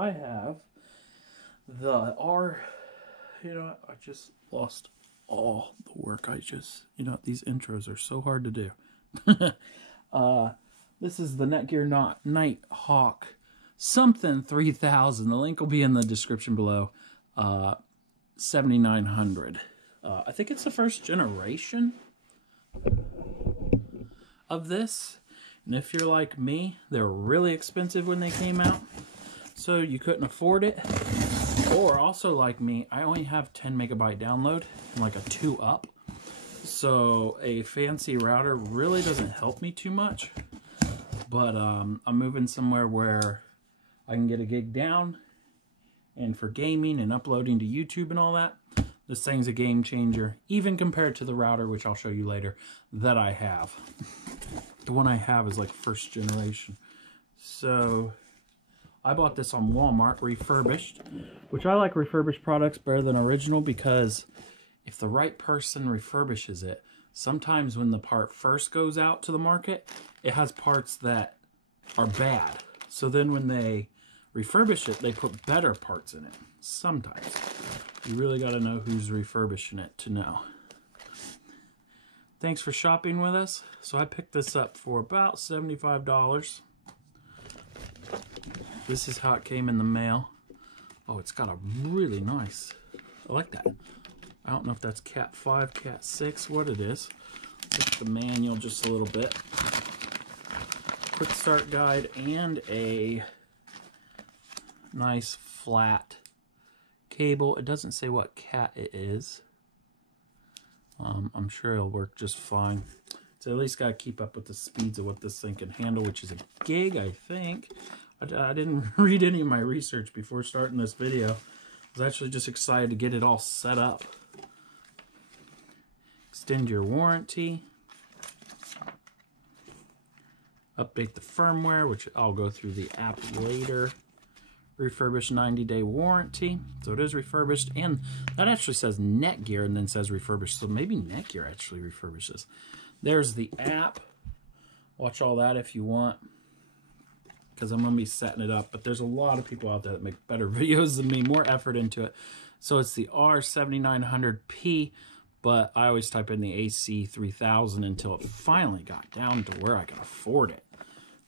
I have the you know, I just lost all the work. You know, these intros are so hard to do. This is the NETGEAR Nighthawk something 3000. The link will be in the description below. 7900. I think it's the first generation of this. And if you're like me, they were really expensive when they came out, so you couldn't afford it. Or also like me, I only have 10 megabyte download and like a 2-up. So a fancy router really doesn't help me too much. But I'm moving somewhere where I can get a gig down. And for gaming and uploading to YouTube and all that, this thing's a game changer, even compared to the router, which I'll show you later, that I have. The one I have is like first generation. So I bought this on Walmart, refurbished, which I like refurbished products better than original, because if the right person refurbishes it, sometimes when the part first goes out to the market, it has parts that are bad. So then when they refurbish it, they put better parts in it. Sometimes. You really got to know who's refurbishing it to know. Thanks for shopping with us. So I picked this up for about $75. This is how it came in the mail. Oh, it's got a really nice, I like that. I don't know if that's Cat 5, Cat 6, what it is. Look at the manual just a little bit. Quick start guide and a nice flat cable. It doesn't say what cat it is. I'm sure it'll work just fine. So at least got to keep up with the speeds of what this thing can handle, which is a gig, I think. I didn't read any of my research before starting this video. I was actually just excited to get it all set up. Extend your warranty. Update the firmware, which I'll go through the app later. Refurbished 90-day warranty. So it is refurbished, and that actually says NETGEAR and then says refurbished. So maybe NETGEAR actually refurbishes. There's the app. Watch all that if you want, because I'm going to be setting it up. But there's a lot of people out there that make better videos than me, more effort into it. So it's the R7900P, but I always type in the AC3000 until it finally got down to where I could afford it.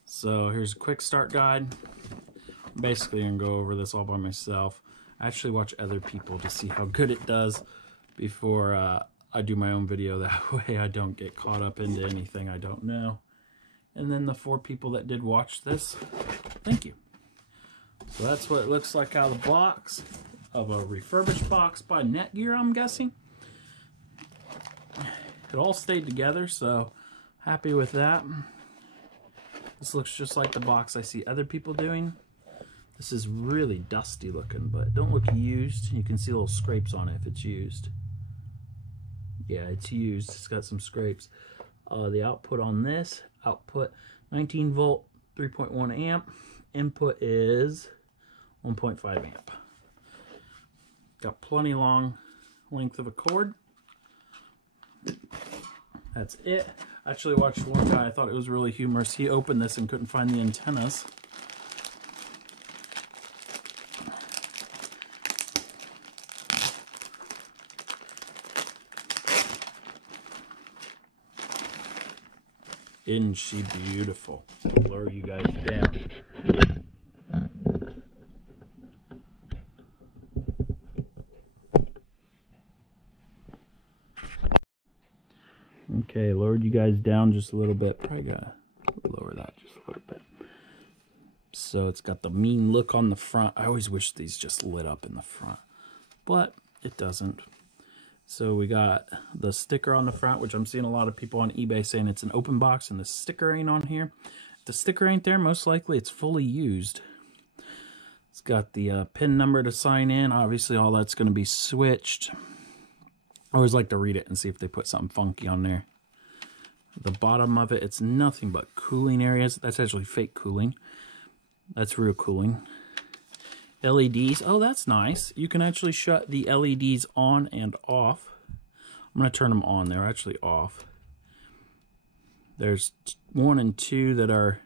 So here's a quick start guide. I'm basically going to go over this all by myself. I actually watch other people to see how good it does before I do my own video. That way I don't get caught up into anything I don't know. And then the 4 people that did watch this, thank you. So that's what it looks like out of the box, of a refurbished box by NETGEAR, I'm guessing. It all stayed together, so happy with that. This looks just like the box I see other people doing. This is really dusty looking, but don't look used. You can see little scrapes on it if it's used. Yeah, it's used. It's got some scrapes. The output on this, output 19 volt, 3.1 amp. Input is 1.5 amp. Got plenty long length of a cord. That's it. I actually watched one guy, I thought it was really humorous. He opened this and couldn't find the antennas. Isn't she beautiful? I'll lower you guys down. Okay, lowered you guys down just a little bit. Probably gotta lower that just a little bit. So it's got the mean look on the front. I always wish these just lit up in the front, but it doesn't. So we got the sticker on the front, which I'm seeing a lot of people on eBay saying it's an open box and the sticker ain't on here. If the sticker ain't there, most likely it's fully used. It's got the PIN number to sign in. Obviously all that's going to be switched. I always like to read it and see if they put something funky on there. The bottom of it, it's nothing but cooling areas. That's actually fake cooling. That's real cooling. LEDs. Oh, that's nice. You can actually shut the LEDs on and off. I'm going to turn them on. They're actually off. There's 1 and 2 that are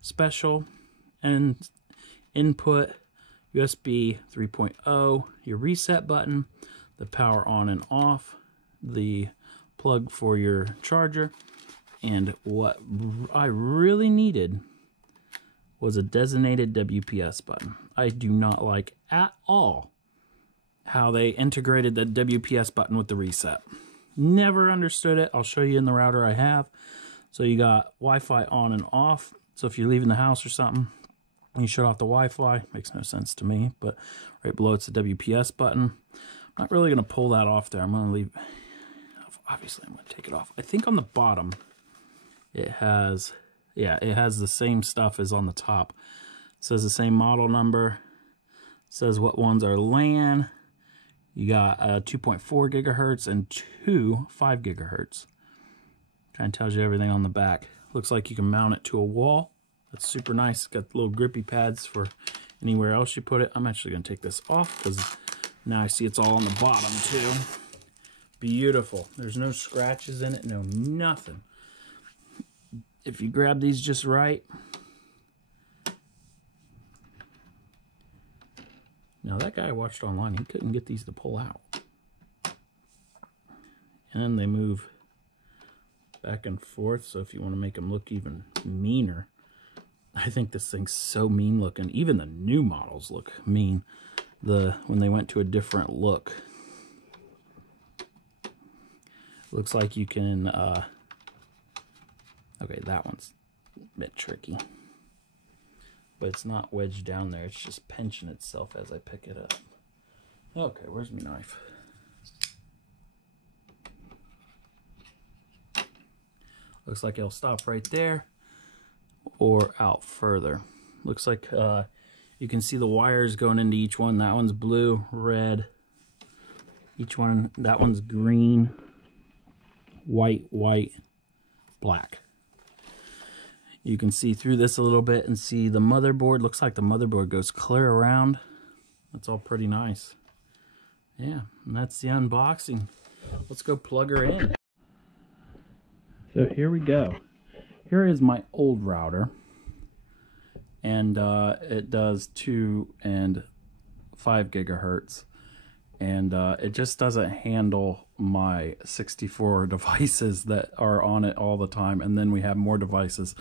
special. And input, USB 3.0, your reset button, the power on and off, the plug for your charger, and what I really needed was a designated WPS button. I do not like at all how they integrated the WPS button with the reset. Never understood it. I'll show you in the router I have. So you got Wi-Fi on and off. So if you're leaving the house or something, and you shut off the Wi-Fi, makes no sense to me, but right below it's the WPS button. I'm not really going to pull that off there. I'm going to leave, obviously I'm going to take it off. I think on the bottom it has, yeah, it has the same stuff as on the top. It says the same model number. It says what ones are LAN. You got 2.4 gigahertz and 5 gigahertz. Kind of tells you everything on the back. Looks like you can mount it to a wall. That's super nice. It's got little grippy pads for anywhere else you put it. I'm actually going to take this off because now I see it's all on the bottom too. Beautiful. There's no scratches in it, no nothing. If you grab these just right. Now that guy I watched online, he couldn't get these to pull out. And then they move back and forth, so if you want to make them look even meaner. I think this thing's so mean looking. Even the new models look mean when they went to a different look. Looks like you can okay, that one's a bit tricky. But it's not wedged down there, it's just pinching itself as I pick it up. Okay, where's my knife? Looks like it'll stop right there or out further. Looks like you can see the wires going into each one. That one's blue, red. Each one, that one's green, white, black. You can see through this a little bit and see the motherboard. Looks like the motherboard goes clear around. That's all pretty nice. Yeah, and that's the unboxing. Let's go plug her in. So here we go. Here is my old router. And it does 2 and 5 gigahertz. And it just doesn't handle my 64 devices that are on it all the time. And then we have more devices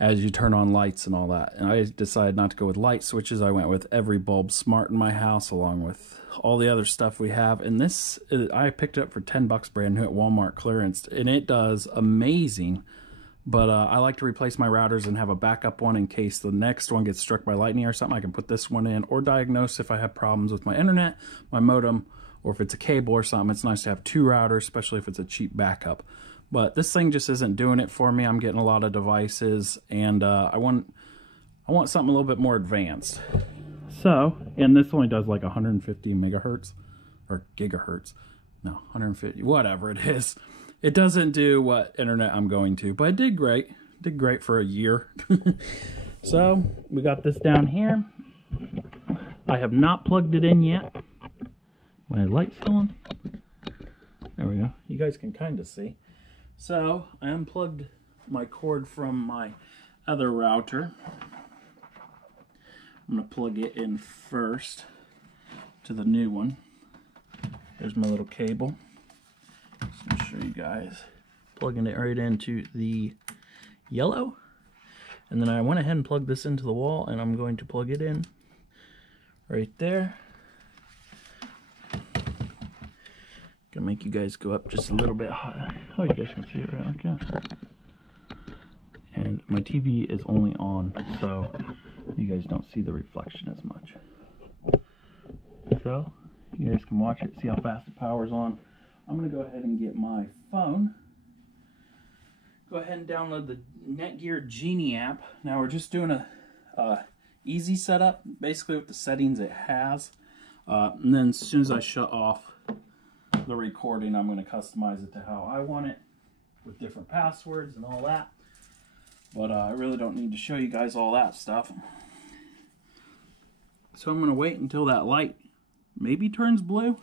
as you turn on lights and all that. And I decided not to go with light switches. I went with every bulb smart in my house along with all the other stuff we have. And this, I picked it up for 10 bucks brand new at Walmart clearance. And it does amazing. But I like to replace my routers and have a backup one in case the next one gets struck by lightning or something. I can put this one in, or diagnose if I have problems with my internet, my modem, or if it's a cable or something. It's nice to have 2 routers, especially if it's a cheap backup. But this thing just isn't doing it for me. I'm getting a lot of devices, and I want something a little bit more advanced. So, and this only does like 150 megahertz, or gigahertz. No, 150, whatever it is. It doesn't do what internet I'm going to, but it did great. Did great for a year. So, we got this down here. I have not plugged it in yet. My light's still on. There we go. You guys can kind of see. So, I unplugged my cord from my other router. I'm going to plug it in first to the new one. There's my little cable. Just going to show you guys. Plugging it right into the yellow. And then I went ahead and plugged this into the wall, and I'm going to plug it in right there. Gonna make you guys go up just a little bit higher. Oh, you guys can see it right, okay. And my TV is only on, so you guys don't see the reflection as much. So, you guys can watch it, see how fast the power's on. I'm gonna go ahead and get my phone. Go ahead and download the NETGEAR Genie app. Now we're just doing a easy setup, basically with the settings it has. And then as soon as I shut off the recording, I'm going to customize it to how I want it with different passwords and all that. But I really don't need to show you guys all that stuff. So I'm going to wait until that light maybe turns blue.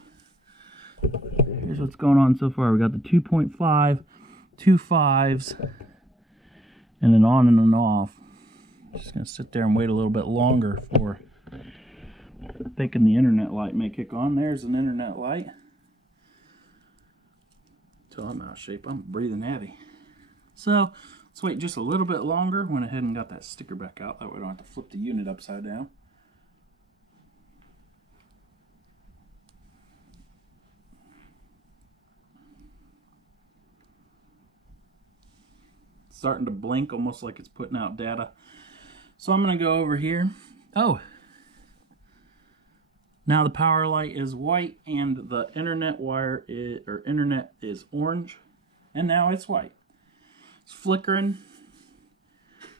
Here's what's going on so far. We got the 2.5, 2 5s, and an on and an off. Just gonna sit there and wait a little bit longer for thinking the internet light may kick on. There's an internet light. Until I'm out of shape, I'm breathing heavy. So let's wait just a little bit longer. Went ahead and got that sticker back out. That way I don't have to flip the unit upside down. It's starting to blink almost like it's putting out data. So I'm going to go over here. Oh, now the power light is white and the internet wire internet is orange, and now it's white. It's flickering.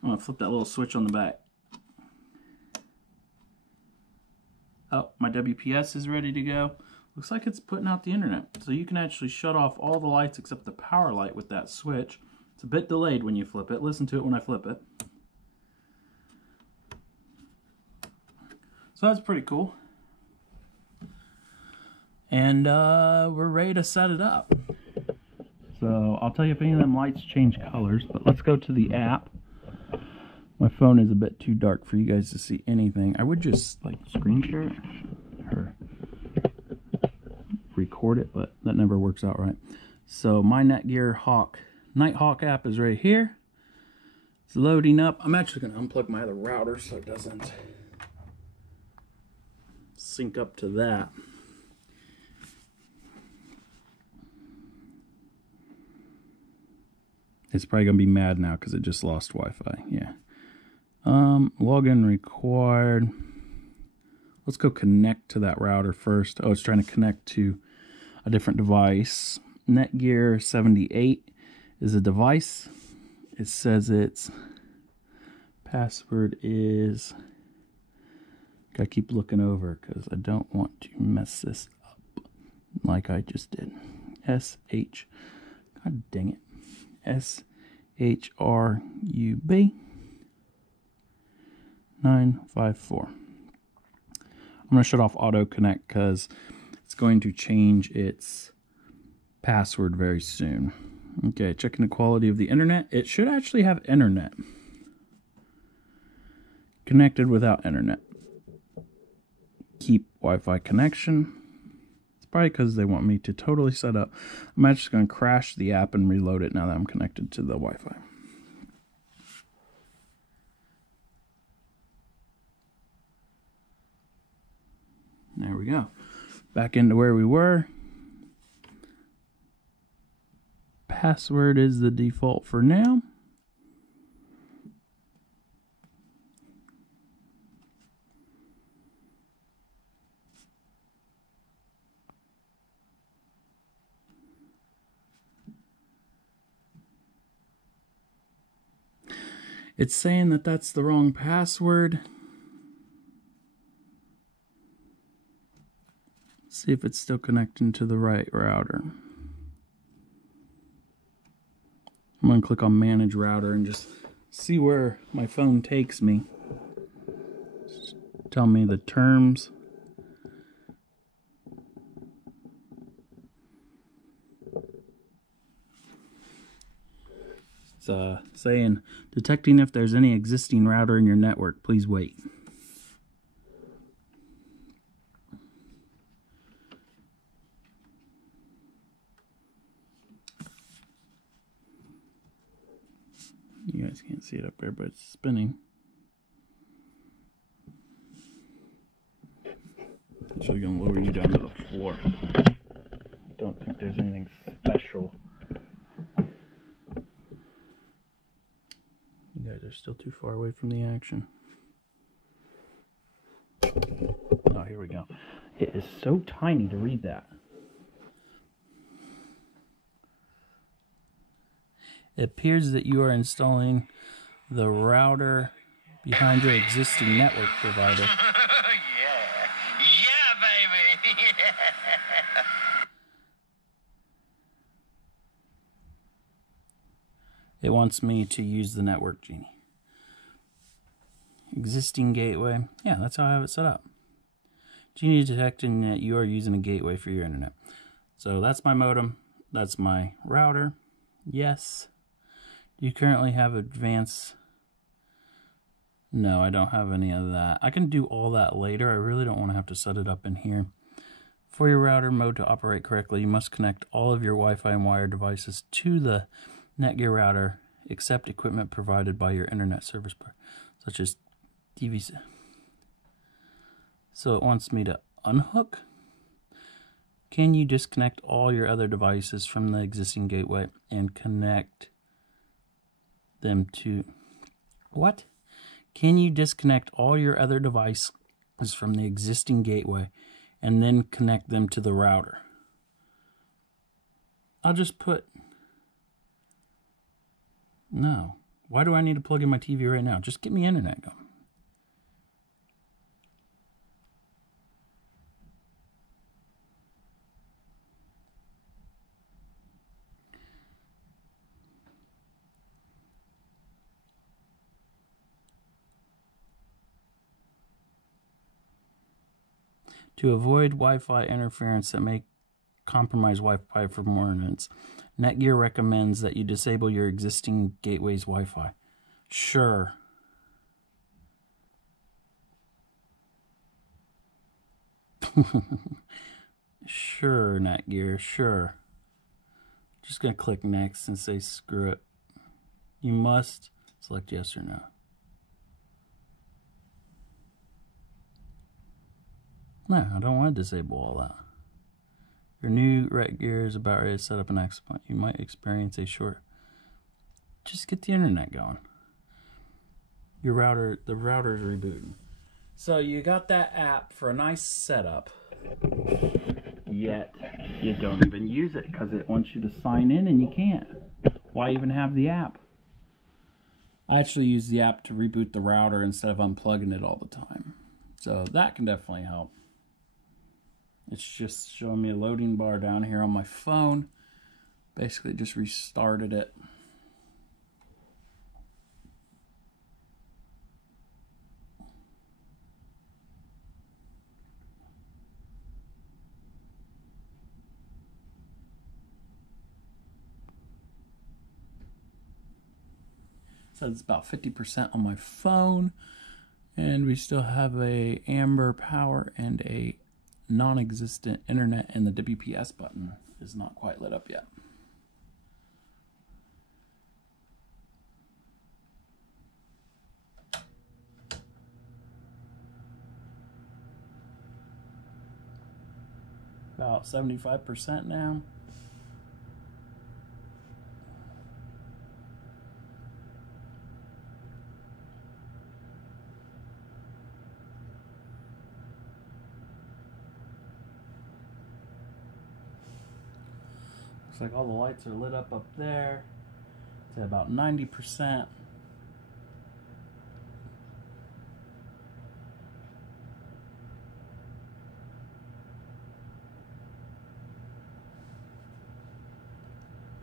I'm going to flip that little switch on the back. Oh, my WPS is ready to go. Looks like it's putting out the internet. So you can actually shut off all the lights except the power light with that switch. It's a bit delayed when you flip it. Listen to it when I flip it. So that's pretty cool. And we're ready to set it up. So I'll tell you if any of them lights change colors, but let's go to the app. My phone is a bit too dark for you guys to see anything. I would just like screen share it or record it, but that never works out right. So my NETGEAR Nighthawk app is right here. It's loading up. I'm actually going to unplug my other router so it doesn't sync up to that. It's probably going to be mad now because it just lost Wi-Fi. Yeah. Login required. Let's go connect to that router first. Oh, it's trying to connect to a different device. NETGEAR 78 is a device. It says its password is... Gotta keep looking over because I don't want to mess this up like I just did. God dang it. SHRUB 954. I'm going to shut off auto connect because it's going to change its password very soon. Okay, checking the quality of the internet. It should actually have internet. Connected without internet. Keep Wi-Fi connection. It's probably because they want me to totally set up. I'm actually going to crash the app and reload it now that I'm connected to the Wi-Fi. There we go. Back into where we were. Password is the default for now. It's saying that that's the wrong password. See if it's still connecting to the right router. I'm going to click on Manage Router and just see where my phone takes me. Just tell me the terms. It's saying, detecting if there's any existing router in your network, please wait. You guys can't see it up there, but it's spinning. It's actually going to lower you down to the floor. I don't think there's anything special. You guys are still too far away from the action. Oh, here we go. It is so tiny to read that. It appears that you are installing the router behind your existing network provider. Yeah, baby. It wants me to use the network genie. Existing gateway. Yeah, that's how I have it set up. Genie detecting that you are using a gateway for your internet. So that's my modem. That's my router. Yes. You currently have advanced No, I don't have any of that. I can do all that later. I really don't want to have to set it up in here. For your router mode to operate correctly, you must connect all of your Wi-Fi and wired devices to the NETGEAR router, except equipment provided by your internet service provider, such as TVs. So it wants me to unhook. Can you disconnect all your other devices from the existing gateway and connect them to... What? Can you disconnect all your other devices from the existing gateway and then connect them to the router? I'll just put... No. Why do I need to plug in my TV right now? Just get me internet going. To avoid Wi-Fi interference that may compromise Wi-Fi performance, NETGEAR recommends that you disable your existing gateway's Wi-Fi. Sure. Sure, NETGEAR, sure. Just going to click next and say screw it. You must select yes or no. No, I don't want to disable all that. Your new NETGEAR is about ready to set up an access point. You might experience a short... Just get the internet going. The router's rebooting. So you got that app for a nice setup. Yet you don't even use it because it wants you to sign in and you can't. Why even have the app? I actually use the app to reboot the router instead of unplugging it all the time. So that can definitely help. It's just showing me a loading bar down here on my phone. Basically just restarted it. So it's about 50% on my phone. And we still have a amber power and a non-existent internet, and the WPS button is not quite lit up yet. About 75% now. Looks like all the lights are lit up there. It's at about 90%.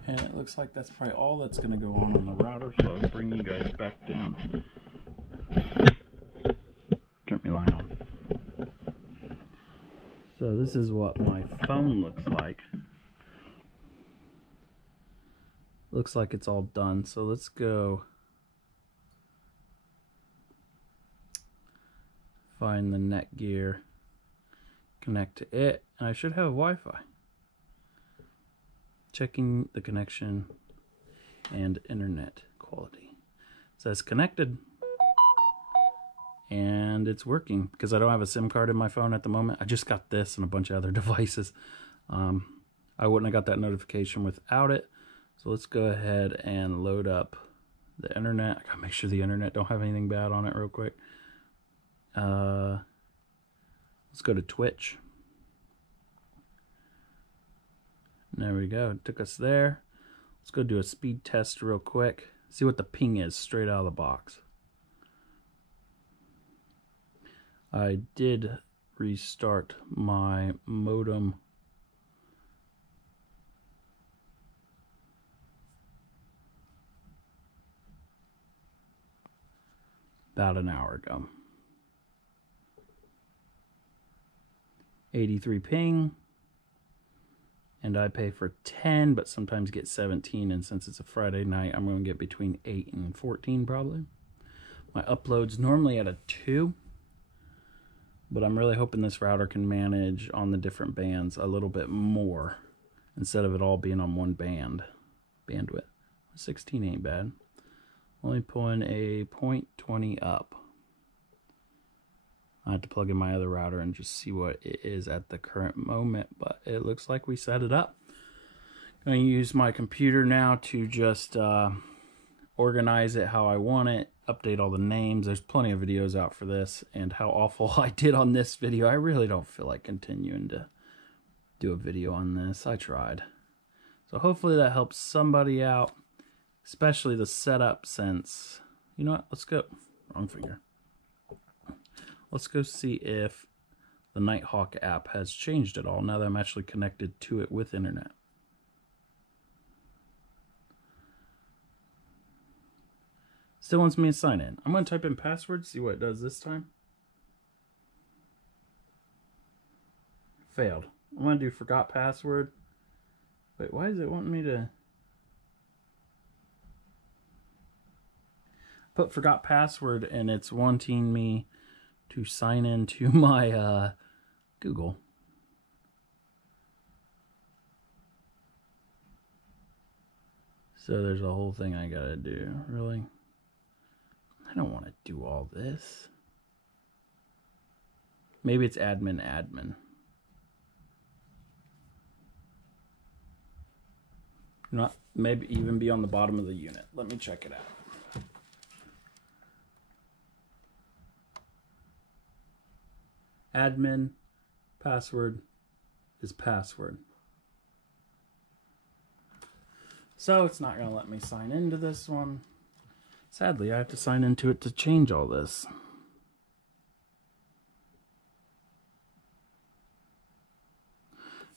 And it looks like that's probably all that's going to go on the router, so I'll bring you guys back down. Turn me line on. So this is what my phone looks like. Looks like it's all done, so let's go find the NETGEAR, connect to it, and I should have Wi-Fi. Checking the connection and internet quality. It says connected, and it's working because I don't have a SIM card in my phone at the moment. I just got this and a bunch of other devices. I wouldn't have got that notification without it. So let's go ahead and load up the internet. I gotta make sure the internet don't have anything bad on it real quick. Let's go to Twitch. There we go. It took us there. Let's go do a speed test real quick. See what the ping is straight out of the box. I did restart my modem about an hour ago. 83 ping. And I pay for 10, but sometimes get 17. And since it's a Friday night, I'm going to get between 8 and 14 probably. My upload's normally at a 2, but I'm really hoping this router can manage on the different bands a little bit more instead of it all being on one bandwidth. 16 ain't bad. Only pulling a 0.20 up. I have to plug in my other router and just see what it is at the current moment, but it looks like we set it up. I'm going to use my computer now to just organize it how I want it, update all the names. There's plenty of videos out for this, and how awful I did on this video. I really don't feel like continuing to do a video on this. I tried. So hopefully that helps somebody out, especially the setup, since, you know what, let's go, wrong finger. Let's go see if the Nighthawk app has changed at all now that I'm actually connected to it with internet. Still wants me to sign in. I'm going to type in password, see what it does this time. Failed. I'm going to do forgot password. Wait, why is it wanting me to... Put forgot password and it's wanting me to sign into my Google. So there's a whole thing I gotta do. Really? I don't want to do all this. Maybe it's admin. Not, maybe even be on the bottom of the unit. Let me check it out. Admin password is password. So it's not going to let me sign into this one. Sadly, I have to sign into it to change all this.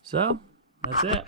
So, that's it.